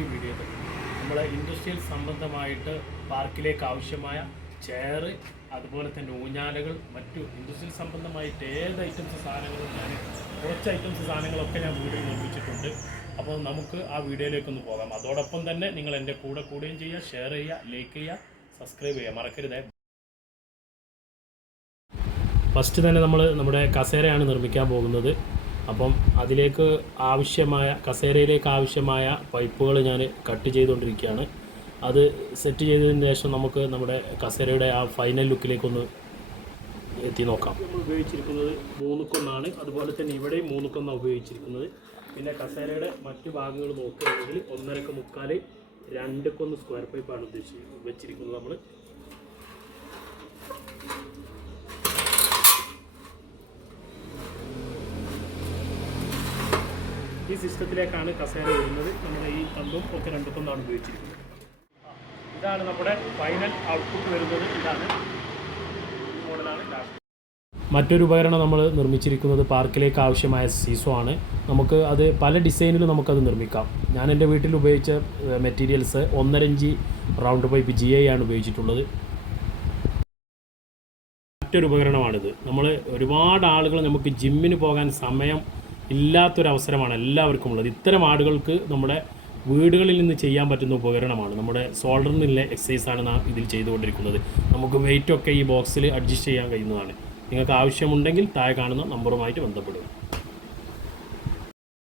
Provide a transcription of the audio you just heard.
Variety video നമ്മളെ industrial സംബന്ധമായിട്ട് പാർക്കിലേക്ക് ആവശ്യമായ ചെയർ, അതുപോലെ തന്നെ ഊഞ്ഞാലകൾ, മറ്റു ഇൻഡസ്ട്രിയൽ സംബന്ധമായിട്ട് ഏത് ഐറ്റംസ് സാധനങ്ങളും കുറച്ച് ഐറ്റംസ് സാധനങ്ങളൊക്കെ ഞാൻ വീഡിയോ നിർമ്മിച്ചിട്ടുണ്ട്. അപ്പോൾ നമുക്ക് ആ വീഡിയോയിലേക്കൊന്ന് പോകാം. അതോടൊപ്പം തന്നെ നിങ്ങൾ എൻ്റെ കൂടെ കൂടുകയും ചെയ്യുക, ഷെയർ ചെയ്യുക, ലൈക്ക് ചെയ്യുക, സബ്സ്ക്രൈബ് ചെയ്യുക, മറക്കരുതേ. ഫസ്റ്റ് തന്നെ നമ്മൾ നമ്മുടെ കസേരയാണ് നിർമ്മിക്കാൻ പോകുന്നത്. അപ്പം അതിലേക്ക് കസേരയിലേക്ക് ആവശ്യമായ പൈപ്പുകൾ ഞാൻ കട്ട് ചെയ്തുകൊണ്ടിരിക്കുകയാണ്. അത് സെറ്റ് ചെയ്തതിന് ശേഷം നമുക്ക് നമ്മുടെ കസേരയുടെ ആ ഫൈനൽ ലുക്കിലേക്കൊന്ന് എത്തി നോക്കാം. നമ്മൾ ഉപയോഗിച്ചിരിക്കുന്നത് 3 കൊന്നാണ്, അതുപോലെ തന്നെ ഇവിടെയും 3 കൊന്നാണ് ഉപയോഗിച്ചിരിക്കുന്നത്. പിന്നെ കസേരയുടെ മറ്റു ഭാഗങ്ങൾ നോക്കുകയാണെങ്കിൽ 1.5 മുക്കാൽ 2 കൊന്ന് സ്ക്വയർ പൈപ്പാണ് വെച്ചിരിക്കുന്നത്. നമ്മൾ ഈ സിസ്റ്റത്തിലേക്കാണ് കസേര വരുന്നത്. നമ്മുടെ ഈ തണ്ടും ഒക്കെ 2 കൊന്നാണ് ഉപയോഗിച്ചിരിക്കുന്നത്. ഇതാണ് നമ്മുടെ ഫൈനൽ ഔട്ട്പുട്ട് വരുന്നത്. ഇതാണ് മോഡലാണ് ലാസ്റ്റ്. മറ്റൊരു ഉപകരണം നമ്മൾ നിർമ്മിച്ചിരിക്കുന്നത് പാർക്കിലേക്ക് ആവശ്യമായ സീസോ ആണ്. നമുക്ക് അത് പല ഡിസൈനിലും നമുക്കത് നിർമ്മിക്കാം. ഞാൻ എൻ്റെ വീട്ടിൽ ഉപയോഗിച്ച materials 1.5 inch round pipe GI ആണ് ഉപയോഗിച്ചിട്ടുള്ളത്. മറ്റൊരു ഉപകരണമാണിത്. നമ്മൾ ഒരുപാട് ആളുകൾ നമുക്ക് ജിമ്മിന് പോകാൻ സമയം ഇല്ലാത്തൊരവസരമാണ് എല്ലാവർക്കും ഉള്ളത്. ഇത്തരം ആളുകൾക്ക് നമ്മുടെ വീടുകളിൽ നിന്ന് ചെയ്യാൻ പറ്റുന്ന ഉപകരണമാണ്. നമ്മുടെ ഷോൾഡറിനുള്ള എക്സസൈസാണ് നാം ഇതിൽ ചെയ്തുകൊണ്ടിരിക്കുന്നത്. നമുക്ക് വെയിറ്റൊക്കെ ഈ ബോക്സിൽ അഡ്ജസ്റ്റ് ചെയ്യാൻ കഴിയുന്നതാണ്. നിങ്ങൾക്ക് ആവശ്യമുണ്ടെങ്കിൽ താഴെ കാണുന്ന നമ്പറുമായിട്ട് ബന്ധപ്പെടുക.